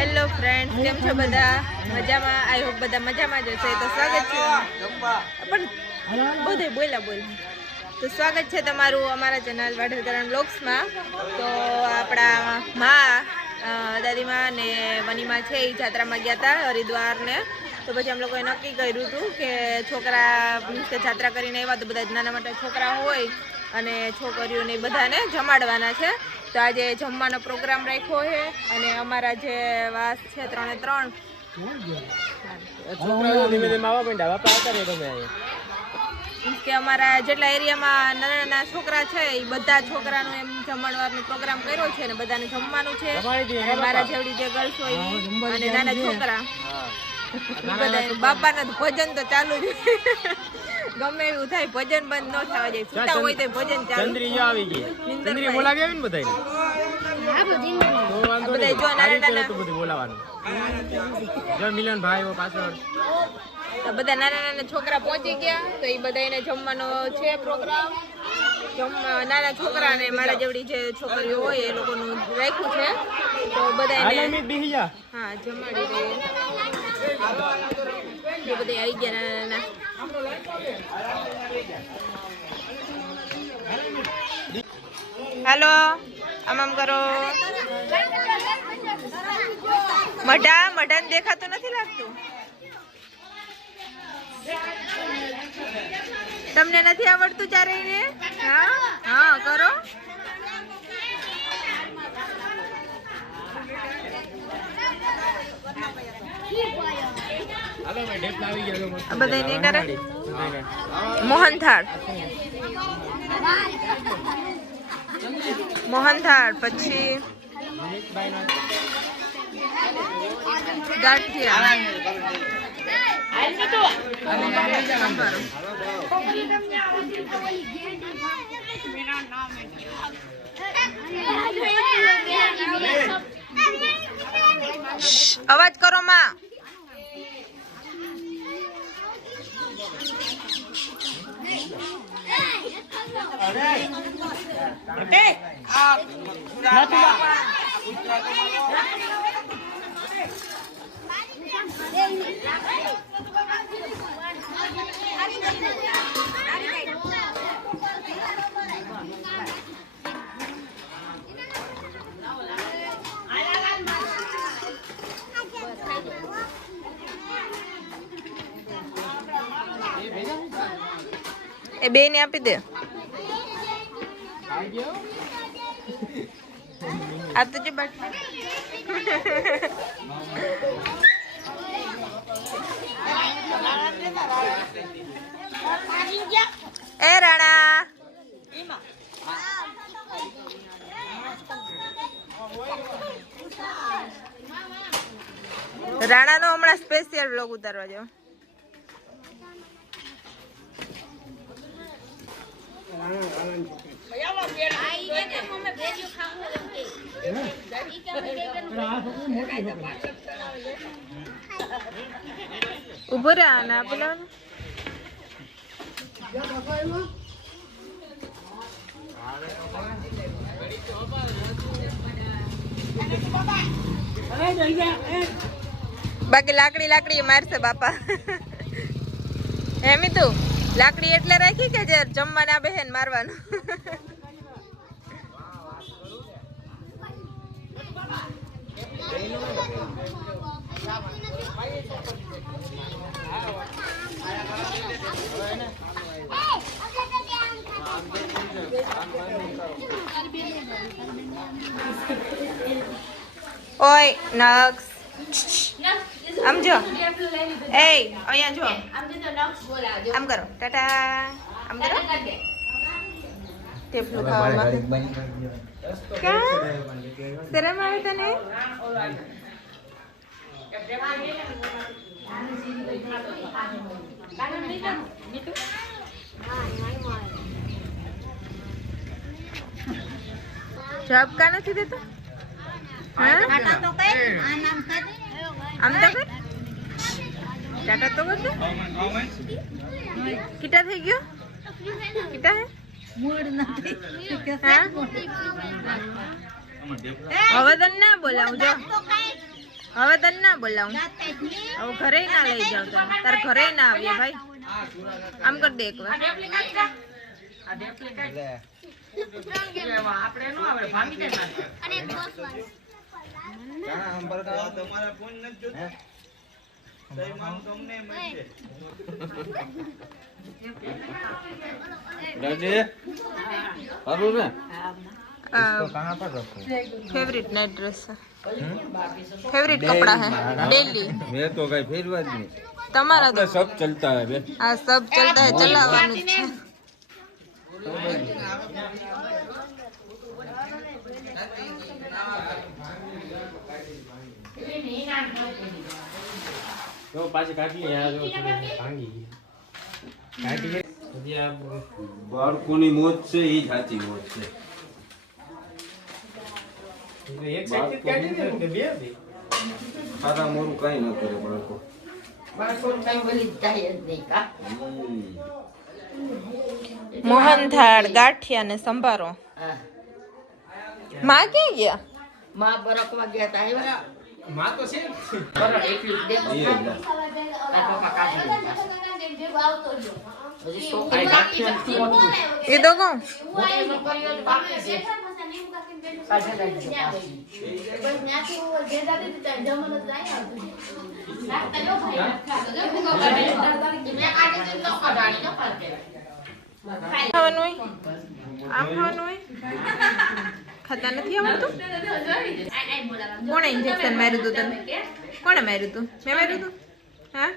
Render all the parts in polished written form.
Hello friends, કેમ છો બધા? મજામાં? આઈ હોપ બધા મજામાં જ હશે. તો સ્વાગત છે પણ બધે બોલ તો સ્વાગત છે તમારું અમારા ચેનલ વાઢેરકરણ બ્લોગ્સમાં. તો આપણા દાદીમાં ને વનીમાં છે એ જાત્રામાં ગયા હતા હરિદ્વાર ને. તો પછી અમે લોકોએ નક્કી કર્યું હતું કે છોકરા મીન્સ કે જાત્રા કરીને આવ્યા તો બધા નાના મોટા છોકરા હોય અને છોકરીઓને બધાને જમાડવાના છે. તો આજે જમવાનો પ્રોગ્રામ રાખ્યો છે અને અમારા જે વાસ છે 3 એ 3 કે અમારા જેટલા એરિયામાં નાના નાના છોકરા છે એ બધા છોકરાનું એમ જમણવારનો પ્રોગ્રામ કર્યો છે અને બધાને જમવાનું છે. મારા જેવડી જે ગર્લ્સ હોય અને નાના છોકરા બધા બાપાના ભજન તો ચાલુ જ ગમે એવું થાય, ભજન બંધ ન થવા જાય. સુતા હોય તો ભજન ચાલુ. ચંદ્રી આવી ગઈ, ચંદ્રી બોલાવી આવી ને બધાને. બધા જો નાના નાના બધું બોલાવાનું. જો મિલન ભાઈઓ પાછળ તો બધા નાના નાના છોકરા પહોંચી ગયા. તો એ બધા એને જમવાનો છે પ્રોગ્રામ. નાના છોકરા અને મારા જેવડી જે છોકરીઓ હોય એ લોકોનું રાખ્યું છે. તો બધા એને હા જમાડી દઈએ. એ બધા આવી ગયા નાના નાના. હાલો, આમ કરો. મઢાને દેખાતું નથી લાગતું? તમને નથી આવડતું ચારેયને? હા હા કરો. બધા નહીં કરે. મોહનથાળ પછી ગાંઠિયા. અવાજ કરો માં. એ બે ને આપી દે. આ તો જે એ રાણા રાણાનો હમણાં સ્પેશિયલ બ્લોગ ઉતારવા જાવ. ઉભો રે ના પેલા બાકી લાકડી મારશે બાપા. હેમી તું લાકડી એટલે રાખી કે જે જમવાના બેહેન મારવાનું. ઓય નક્સ આમ જો. એ અહીંયા જો આમ કરો. ટાટા આમ કરો. ટેપલું ખાવામાં શરમ આવે તને? જવાબ કા નથી દેતો? આમ તો કર. ટાટા તો કર. કિટા થઈ ગયો? કિટા હે મૂડ નથી. હવે તને ના બોલાવું જો. હવે તને ના બોલાવું, હવે ઘરે ના લઈ જાવ તને, તારે ઘરે ના આવીએ ભાઈ. આમ કરી દે એકવાર. फेवरेट नाइट ड्रेस है, फेवरेट कपड़ा है डेली. मैं तो कहीं फेरवा नहीं, તમારા તો सब चलता है बे. हाँ सब चलता है, चलावવાનું જ છે. તો પાછી કાઢી લે આ જો ભાંગી કાઢી હજી આ બાળકોની મોજ છે એ સાચી મોજ છે. એક સાઈડ કાઢી દે કે બે બે સારા મોરું કઈ ન કરે બાળકો. મોહનથાળ, ગાંઠિયા ને સંભારો. માં ક્યાં ગયા? માં બરકવા ગયા તા આવ્યા માં તો છે બરક એટલી દે એ જ. આ પપ્પા કાઢી લીધા હજી છોકરી બાકી છે એ તો કહું મોટેનો કર્યો તો બાકી છે પાછા કાઢી દો ખાવાનું હોય, આમ ખાવાનું હોય. ખાતા નથી આવડતું? કોણે ઇન્જેક્શન માર્યું તું તને? કોણે માર્યું તું? મેં માર્યું તું? હા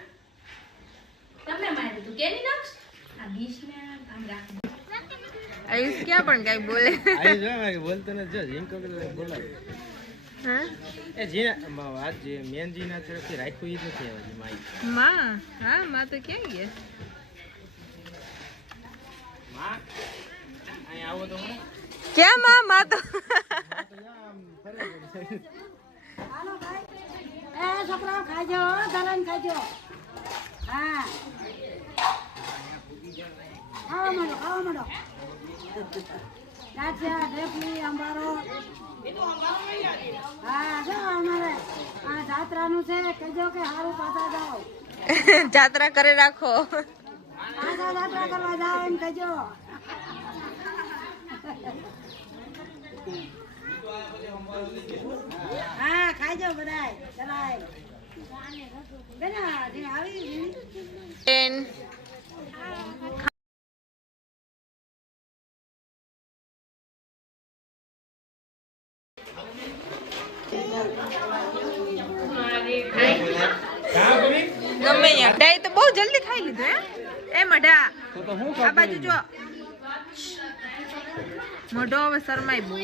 આયુષ ક્યાં પણ કઈ બોલે? આઈ જો કે બોલતો ને જો જીમ કો બોલાય હા એ જે વાત જે મેનજી ના તરફથી રાખ્યું ઈ નથી આવતી માઈ માં. હા માં તો ક્યાં ગયા? માં અહીં આવો તો હું ક્યાં માં? માં તો છોકરાઓ ખાજો, ધરાન ખાજો. હા ખાવા માંડો, ખાવા માંડો. ગાંઠિયા, ઢેફલી, અંબારો. હા જો અમારે આ જાત્રાનું છે, કહેજો કે સારું પાછા જાઓ. જાત્રા કરે રાખો. પાછા જાત્રા કરવા જાઓ એમ કહેજો. હા ખાઈજો બધાય. ચલાય બેના આવી બેન ગમે યાર ડાય તો બહુ જલ્દી ખાઈ લીધું હે. એ મઢા આ બાજુ જો, મોઢો હવે શરમાઈ બહુ.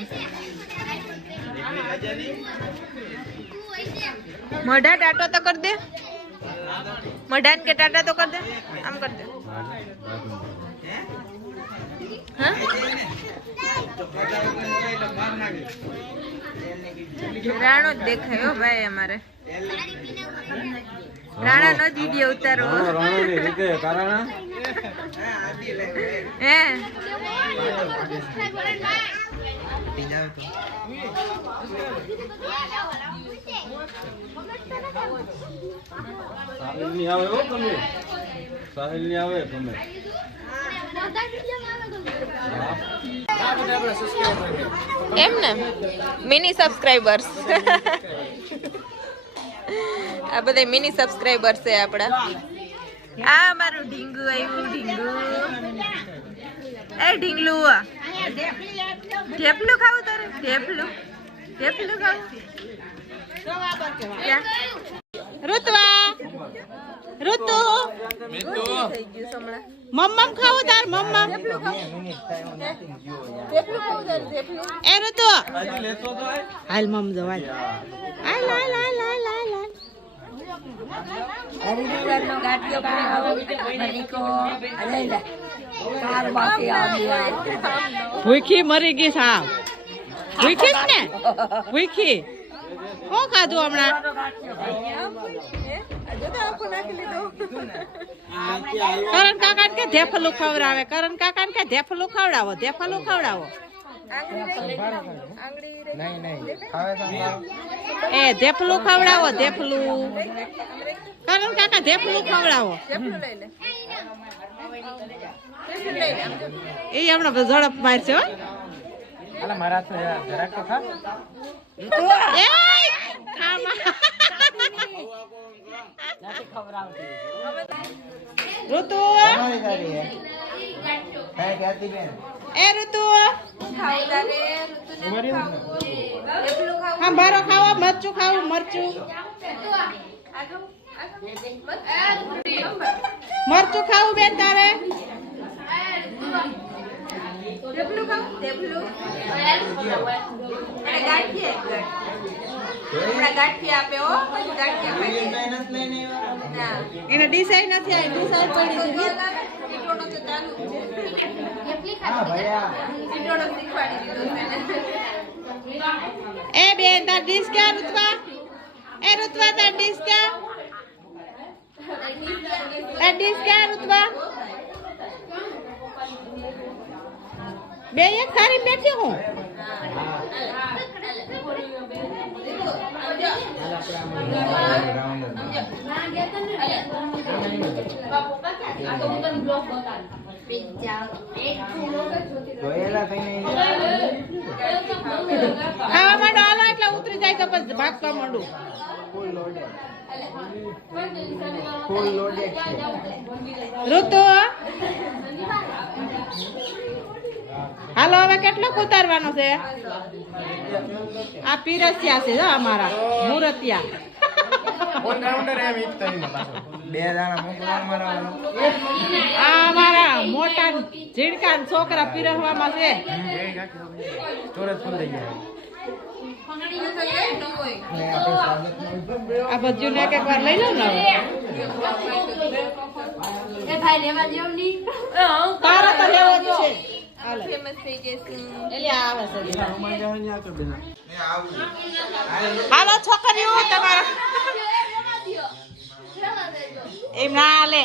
મોઢા ટાટો તો કર દે, મોઢાને કે ટાટા તો કર દે, આમ કર દે. હા રાણો જ દેખાય હો ભાઈ અમારે. રાણા નો જ વિડીયો ઉતારો રાણાની રીતે કારણા હે. સાહિલ ની આવે હો તમે, સાહિલ ની આવે તમે. એમ ને મિની સબસ્ક્રાઇબર્સ. આ બધા મિની સબસ્ક્રાઇબર્સ છે આપડા. આ અમારું ઢીંગુ આવ્યું. ઢીંગુ એ ઢીંગલું ઢેપલું ખાવું તારે? ઢેપલું ખાવું? ઋતુઆ ઋતુ થઈ ગયું સમણા. મમ્મમ ખાવું તાર? મમ્મમ એ ઋતુ હાલ મમ જવાય. હાલ હાલ હાલ હાલ હાલ હાલ. ભૂખી મરી ગઈ સાવ. ભૂખી જ ને? ભૂખી શું ખાધું હમણાં? કરણ કાકા કે ધેફલું ખવડાવે. કરણ કાકા કે ધેફલું ખવડાવો, ધેફલું ખવડાવો. એ ધેફલું ખવડાવો ધેફલું કરણ કાકા ધેફલું ખવડાવો એ હમણાં ઝડપ મારશે હો મારા જરાક તો ખા ઋતુ એ ઋતુ હા બારો ખાવો મરચું ખાવું મરચું મરચું ખાવું બેન તારે એને ડિસાઈડ નથી આવી ડિસાઈડ પડી એ બેન તાર ડીશ ક્યાં ઋત્વા એ ઋત્વા તાર ડીશ ક્યાં તાર ડીશ ક્યાં ઋત્વા બે એક સારી બેઠી હું ખાવા માંડો હાલો એટલે ઉતરી જાય તો પછી ભાગવા માંડું ઋતુ હાલો હવે કેટલો ઉતારવાનો છે આ પીરસ્યા છે અમારા મુરતિયા આ અમારા મોટા ઝીણકા છોકરા પીરસવામાં છે આ બધું ને એક વાર લઈ લો ને તારા તો લેવો જ છે હાલો છોકરીઓ તમારા એમ ના હાલે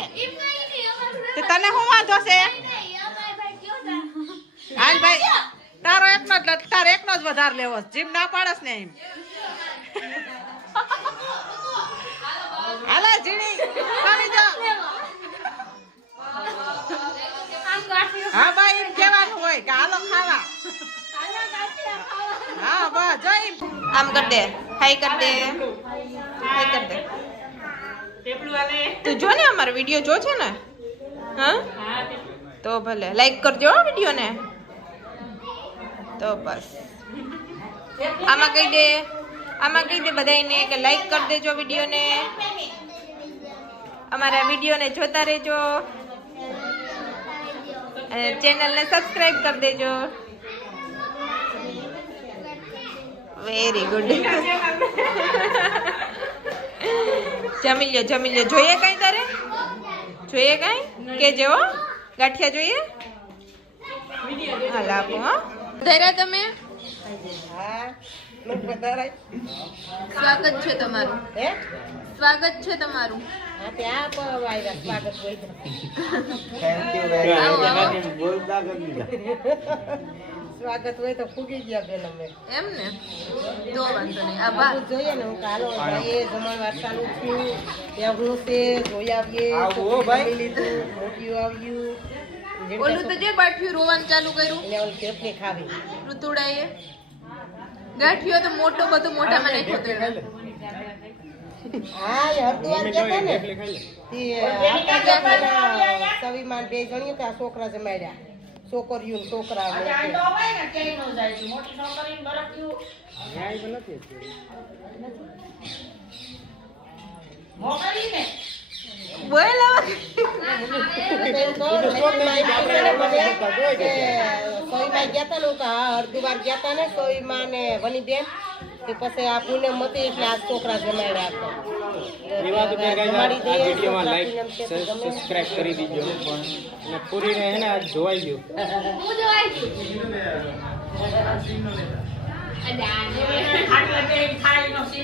તને શું વાંધો છે હાલ ભાઈ તારો એકનો જ તારો એકનો જ વધારે લેવો જીમ ના પાડસ ને એમ હાલો ઝીણી આવી જાઓ હા ભાઈ એમ કેવાનું હોય કે હાલો ખાવા હા બસ જોઈ આમ કર દે હાઈ કર દે હાઈ કર દે તું જો ને અમારો વિડિયો જો છે ને હા તો ભલે લાઈક કરજો વિડિયો ને તો બસ આમાં કહી દે બધાને કે લાઈક કરી દેજો વિડિયો ને અમારા વિડિયો ને જોતા રહેજો અને ચેનલ ને સબસ્ક્રાઇબ કરી દેજો વેરી ગુડ જમી લ્યો જોઈએ કઈ તારે જોઈએ કઈ કે જેવો ગાંઠિયા જોઈએ હાલ આપો હા ધૈર્ય તમે સ્વાગત છે તમારું સ્વાગત છે તમારું સ્વાગત હોય તો ફૂગી ગયા બેન અમે એમ ને તો વાંધો નહીં આભાર જોઈએ ને હું કાલો ભાઈ જમણવાર ચાલુ છું એવું છે જોઈ આવીએ ભાઈ લીધું મોટિયું આવ્યું ઓલું તો જે ગાંઠિયું રોવાનું ચાલુ કર્યું એટલે ઓલી ચટણી ખાવી ઋતુડાએ ગાંઠિયો તો મોટો બધો મોઢામાં નાખ્યો તો હા હરદુઆર ગયા ને સવીમાન બે જણીએ કે આ છોકરા જમાડ્યા છોકરીઓ છોકરા હરદુવાર ગયા તા ને સોઈમાં ને વની બેન પછી આ પૂનમ હતી એટલે આ છોકરા જમાડ્યા સબસ્ક્રાઇબ કરી દીજો અને પૂરી હે ને જોવાઈ ગયો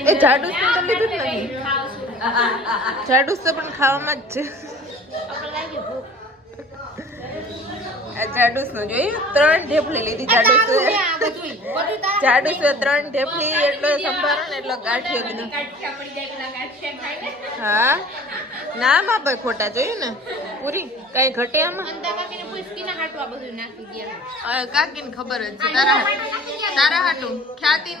એ જાડુસ તો લીધું જ નથી જાડુસ તો પણ ખાવામાં જ છે આ જાડુસ નું જોયું 3 ઢેફલી લીધી જાડુસ જાડુસ 3 ઢેફલી એટલો સંભારો ને એટલો ગાંઠિયો કીધું હા ના બાપા ખોટા જોયું ને પૂરી કઈ ઘટે આમાં કાકીને ખબર જ છે તારા હાટું ખ્યાતિ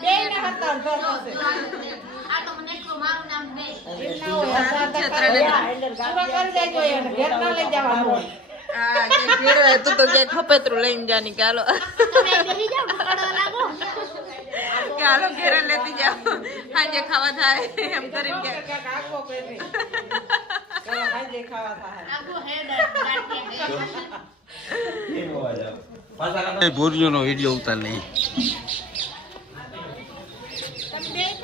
તું તો ક્યાંક ખપેતરું લઈને જાની કે હાલો ઘેરે લેતી જાઓ સાંજે ખાવા થાય એમ કરીને ભૂરીઓનો વિડીયો ઉતાર લઈ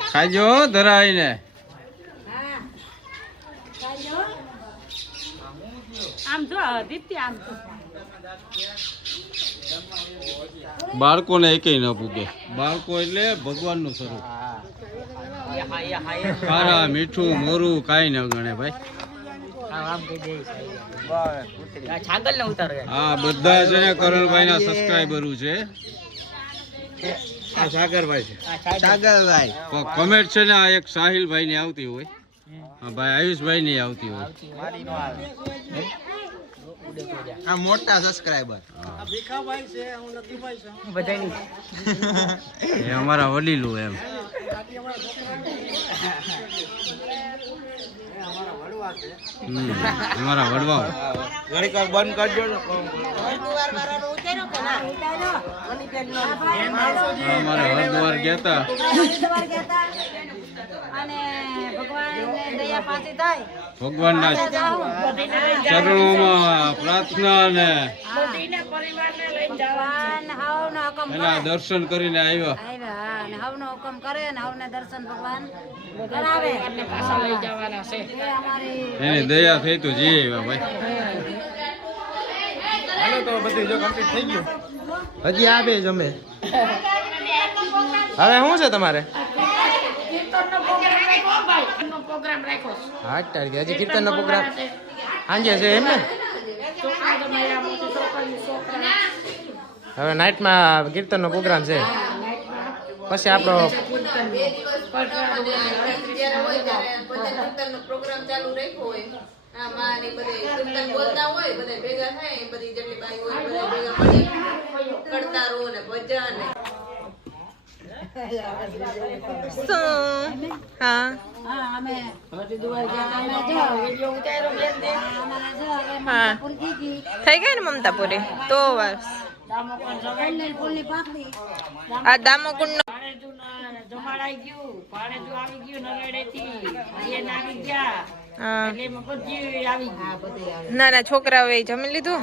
ખાજો ધરાઈને આમ જો દીપ્તિ આમ બાળકોને એકેય ન પૂગે બાળકો એટલે ભગવાનનું સ્વરૂપ ખારા મીઠું મોરું કાંઈ ન ગણે ભાઈ હા બધા છે ને કરણભાઈ ના સબસ્ક્રાઈબરો છે આ સાગરભાઈ છે સાગરભાઈ કમેન્ટ છે ને આ એક સાહિલભાઈ ની આવતી હોય હા ભાઈ આયુષભાઈ ની આવતી હોય આ મોટા સબસ્ક્રાઇબર એ અમારા વડીલો એમ અમારા વડવા ઘડીક બંધ કરજો અમારા હરદ્વાર ગયા અને ભગવાનને દયા પાછી થાય ભગવાનના ચરણોમાં પ્રાર્થના અને એના દર્શન કરીને આવ્યા અને હવનો હુકમ કરે અને હવને દર્શન ભગવાન કરાવે અને પાછા લઈ જવાના છે એની દયા થઈ તો જઈ આવ્યા ભાઈ હાલો તો બધું જો કમ્પ્લીટ થઈ ગયું હજી આવે જ અમે હવે શું છે તમારે 8 તારીખે હજી કીર્તનનો પ્રોગ્રામ સાંજે છે એમ ને હવે નાઇટમાં કીર્તનનો પ્રોગ્રામ છે પછી આપણો પ્રોગ્રામ ચાલુ રાખ્યો હોય આમાં ને બધે કીર્તન બોલતા હોય બધે ભેગા થાય બધી જેટલી બાઈ હોય બધે ભેગા મળી કરતારો ને ભજન ને થઈ ગઈ ને મમતાપુરી તો બસ આ દામોકુંડ જમાડાઈ ગયું પાણી આવી ગયું નરેડેથી આવી ગયા નાના છોકરાઓ એ જમી લીધું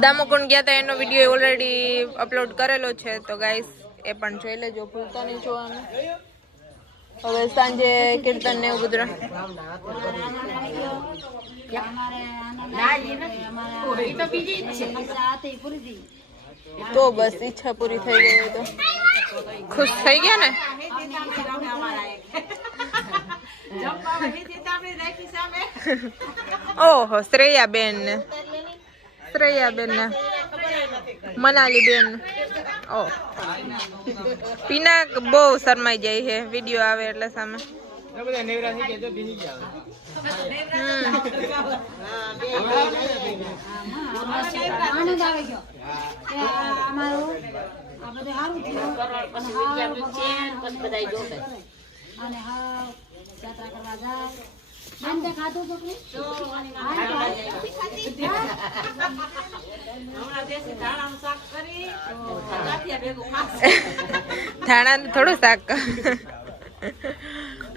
દામોકુંડ ગયા હતા એનો વિડીયો ઓલરેડી અપલોડ કરેલો છે તો ગાઈસ એ પણ જોઈ લેજો ભૂલતા નહીં જોવાનું હવે સાંજે કીર્તન ને એવું બધું તો બસ ઈચ્છા પૂરી થઈ ગઈ તો ખુશ થઈ ગયા ને ઓહો શ્રેયાબેન ને મનાલી બેન ઓ પિનાક બહુ શરમાઈ જાય છે વિડીયો આવે એટલે સામે આનંદ આવે ગયો અમારું આ બધું સારું થયું અને હા યાત્રા કરવા જાય બેન તે ખાધું પકડી ધાણા થોડું શાક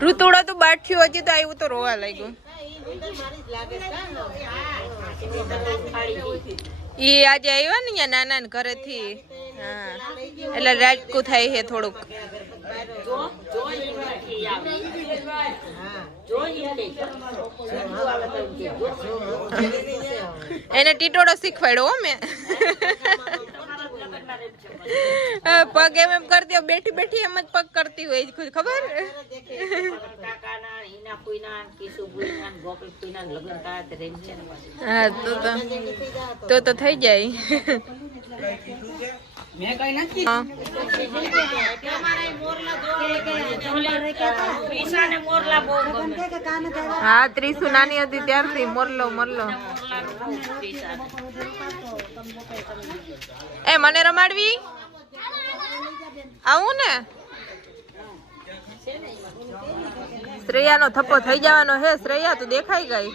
ઋતુડો તો બાઠ્યું હજી તો આવ્યું તો રોવા લાગ્યું ઈ આજે આવ્યા ને અહીંયા નાના ને ઘરેથી હા એટલે રાજકું થાય છે થોડુંક એને ટીટોડો શીખવાડ્યો હો મેં પગ એમ કરતી હોય, બેઠી બેઠી એમ જ પગ કરતી હોય ખુદ ખબર. હા તો થઈ જાય. હા ત્રીસુ નાની હતી ત્યારથી મોરલો એ મને રમાડવી આવું ને. શ્રેયા નો થપ્પો થઈ જવાનો હે. શ્રેયા તું દેખાઈ ગઈ.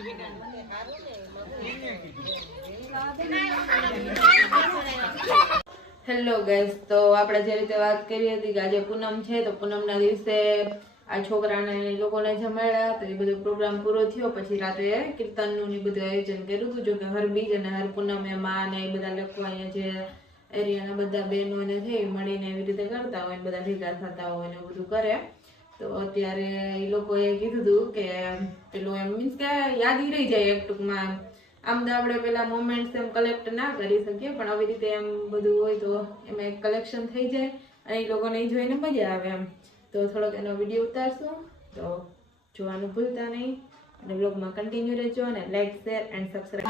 હેલો ગાઈસ, તો આપણે જે રીતે વાત કરી હતી કે આજે પૂનમ છે તો પૂનમના દિવસે આ છોકરાને એ લોકોને જમાડ્યા તો એ બધો પ્રોગ્રામ પૂરો થયો. પછી રાતે કીર્તનનું ને બધું આયોજન કર્યું હતું. જો કે હર બીજ અને હર પૂનમે માં ને એ બધા લોકો અહીંયા જે એરિયાના બધા બહેનો ને છે મળીને એવી રીતે કરતા હોય, બધા ભેગા થતા હોય ને બધું કરે. તો અત્યારે એ લોકોએ કીધું હતું કે પેલું એમ મીન્સ કે યાદ રહી જાય એક ટૂંકમાં. આમ તો આપણે પેલા મોમેન્ટ્સ એમ કલેક્ટ ના કરી શકીએ, પણ આવી રીતે એમ બધું હોય તો એમાં એક કલેક્શન થઈ જાય અને એ લોકોને જોઈને મજા આવે એમ. તો થોડોક એનો વિડીયો ઉતારશું, તો જોવાનું ભૂલતા નહીં અને બ્લોગમાં કન્ટિન્યુ રહેજો અને લાઈક શેર એન્ડ સબસ્ક્રાઇબ.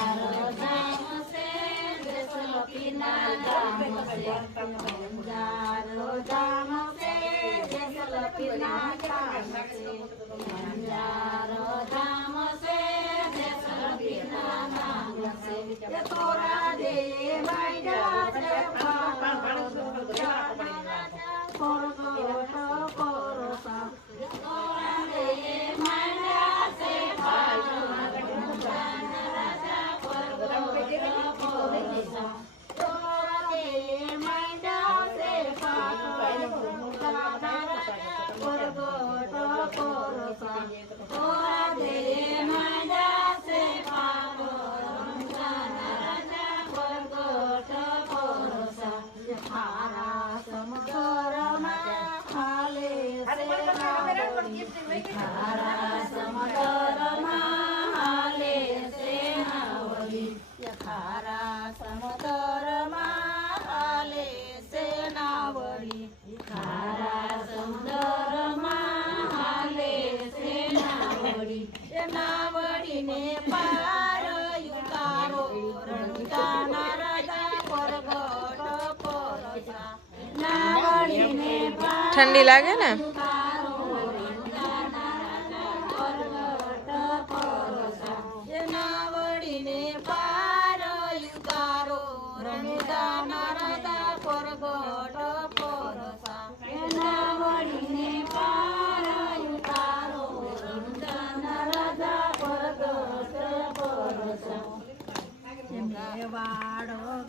ઠંડી લાગે ને.